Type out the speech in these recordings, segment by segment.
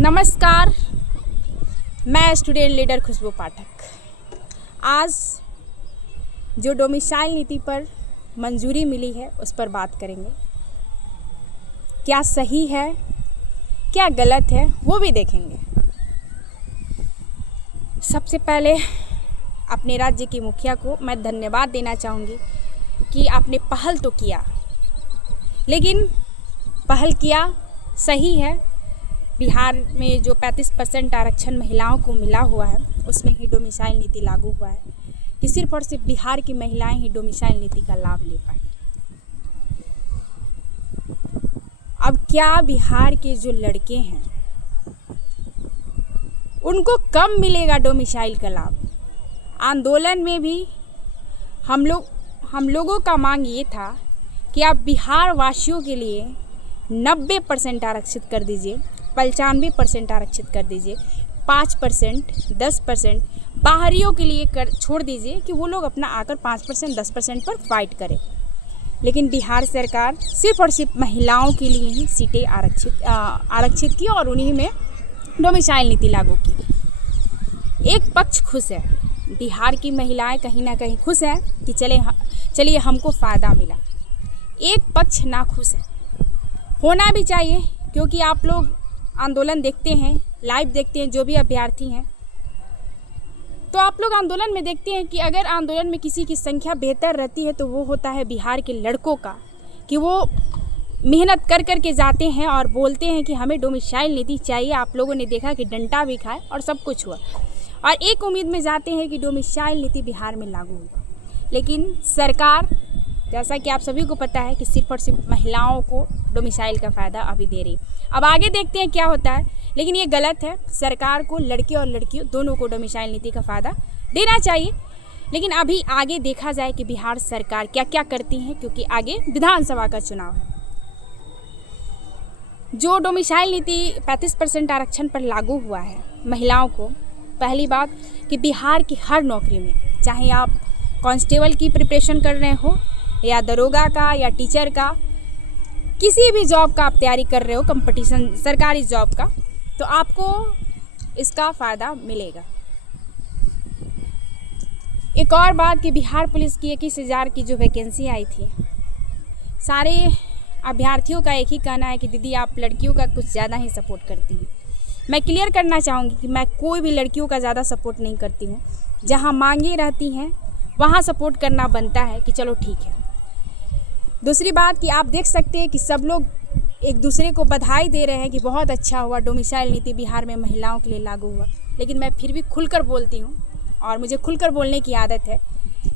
नमस्कार, मैं student leader खुशबू पाठक। आज जो डोमिसाइल नीति पर मंजूरी मिली है उस पर बात करेंगे। क्या सही है, क्या गलत है, वो भी देखेंगे। सबसे पहले अपने राज्य की मुखिया को मैं धन्यवाद देना चाहूँगी कि आपने पहल तो किया, लेकिन पहल किया सही है। बिहार में जो 35% आरक्षण महिलाओं को मिला हुआ है उसमें ही डोमिसाइल नीति लागू हुआ है कि सिर्फ और सिर्फ बिहार की महिलाएं ही डोमिसाइल नीति का लाभ ले पाए। अब क्या बिहार के जो लड़के हैं उनको कम मिलेगा डोमिसाइल का लाभ? आंदोलन में भी हम लोगों का मांग ये था कि आप बिहार वासियों के लिए 90% आरक्षित कर दीजिए, 95% आरक्षित कर दीजिए, 5%, 10% बाहरियों के लिए छोड़ दीजिए कि वो लोग अपना आकर 5%, 10% पर फाइट करें। लेकिन बिहार सरकार सिर्फ और सिर्फ महिलाओं के लिए ही सीटें आरक्षित की और उन्हीं में डोमिसाइल नीति लागू की। एक पक्ष खुश है, बिहार की महिलाएं कहीं ना कहीं खुश हैं कि चलिए हमको फ़ायदा मिला। एक पक्ष ना खुश है, होना भी चाहिए, क्योंकि आप लोग आंदोलन देखते हैं, लाइव देखते हैं, जो भी अभ्यर्थी हैं, तो आप लोग आंदोलन में देखते हैं कि अगर आंदोलन में किसी की संख्या बेहतर रहती है तो वो होता है बिहार के लड़कों का, कि वो मेहनत कर कर के जाते हैं और बोलते हैं कि हमें डोमिसाइल नीति चाहिए। आप लोगों ने देखा कि डंडा भी खाए और सब कुछ हुआ, और एक उम्मीद में जाते हैं कि डोमिसाइल नीति बिहार में लागू होगा। लेकिन सरकार, जैसा कि आप सभी को पता है, कि सिर्फ और सिर्फ महिलाओं को डोमिसाइल का फ़ायदा अभी दे रही। अब आगे देखते हैं क्या होता है, लेकिन ये गलत है। सरकार को लड़के और लड़कियों दोनों को डोमिसाइल नीति का फ़ायदा देना चाहिए। लेकिन अभी आगे देखा जाए कि बिहार सरकार क्या क्या करती है, क्योंकि आगे विधानसभा का चुनाव है। जो डोमिसाइल नीति 35% आरक्षण पर लागू हुआ है महिलाओं को, पहली बात कि बिहार की हर नौकरी में, चाहे आप कांस्टेबल की प्रिपरेशन कर रहे हो या दरोगा का या टीचर का, किसी भी जॉब का आप तैयारी कर रहे हो, कंपटीशन सरकारी जॉब का, तो आपको इसका फ़ायदा मिलेगा। एक और बात कि बिहार पुलिस की 21,000 की जो वैकेंसी आई थी, सारे अभ्यर्थियों का एक ही कहना है कि दीदी आप लड़कियों का कुछ ज़्यादा ही सपोर्ट करती हैं। मैं क्लियर करना चाहूँगी कि मैं कोई भी लड़कियों का ज़्यादा सपोर्ट नहीं करती हूँ। जहाँ मांगे रहती हैं वहाँ सपोर्ट करना बनता है कि चलो ठीक है। दूसरी बात कि आप देख सकते हैं कि सब लोग एक दूसरे को बधाई दे रहे हैं कि बहुत अच्छा हुआ डोमिसाइल नीति बिहार में महिलाओं के लिए लागू हुआ। लेकिन मैं फिर भी खुलकर बोलती हूँ, और मुझे खुलकर बोलने की आदत है,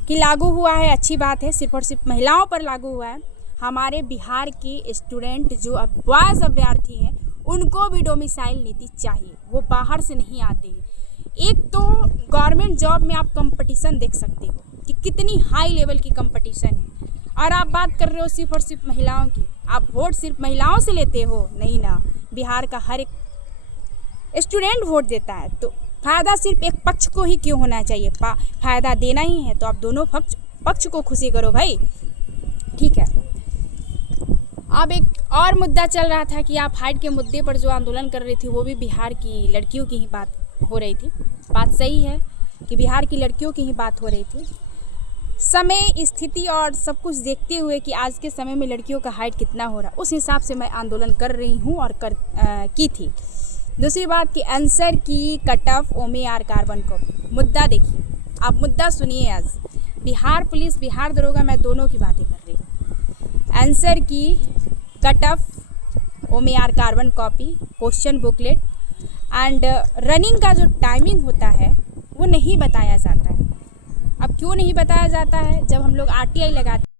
कि लागू हुआ है अच्छी बात है, सिर्फ और सिर्फ महिलाओं पर लागू हुआ है। हमारे बिहार के स्टूडेंट जो अब बॉयज़ अभ्यर्थी हैं उनको भी डोमिसाइल नीति चाहिए, वो बाहर से नहीं आते हैं। एक तो गवर्नमेंट जॉब में आप कंपटीशन देख सकते हो कि कितनी हाई लेवल की कंपटीशन है, और आप बात कर रहे हो सिर्फ और सिर्फ महिलाओं की। आप वोट सिर्फ महिलाओं से लेते हो? नहीं ना, बिहार का हर एक स्टूडेंट वोट देता है। तो फ़ायदा सिर्फ एक पक्ष को ही क्यों होना चाहिए? फ़ायदा देना ही है तो आप दोनों पक्ष को खुशी करो भाई, ठीक है। अब एक और मुद्दा चल रहा था कि आप हाइट के मुद्दे पर जो आंदोलन कर रही थी वो भी बिहार की लड़कियों की ही बात हो रही थी। बात सही है कि बिहार की लड़कियों की ही बात हो रही थी। समय, स्थिति और सब कुछ देखते हुए कि आज के समय में लड़कियों का हाइट कितना हो रहा है, उस हिसाब से मैं आंदोलन कर रही हूँ और की थी। दूसरी बात कि आंसर की cut off OMR carbon copy मुद्दा देखिए, आप मुद्दा सुनिए। आज बिहार पुलिस, बिहार दरोगा, मैं दोनों की बातें कर रही हूँ। आंसर की cut off OMR carbon copy, question booklet and running का जो टाइमिंग होता है वो नहीं बताया जाता है। अब क्यों नहीं बताया जाता है? जब हम लोग RTI लगाते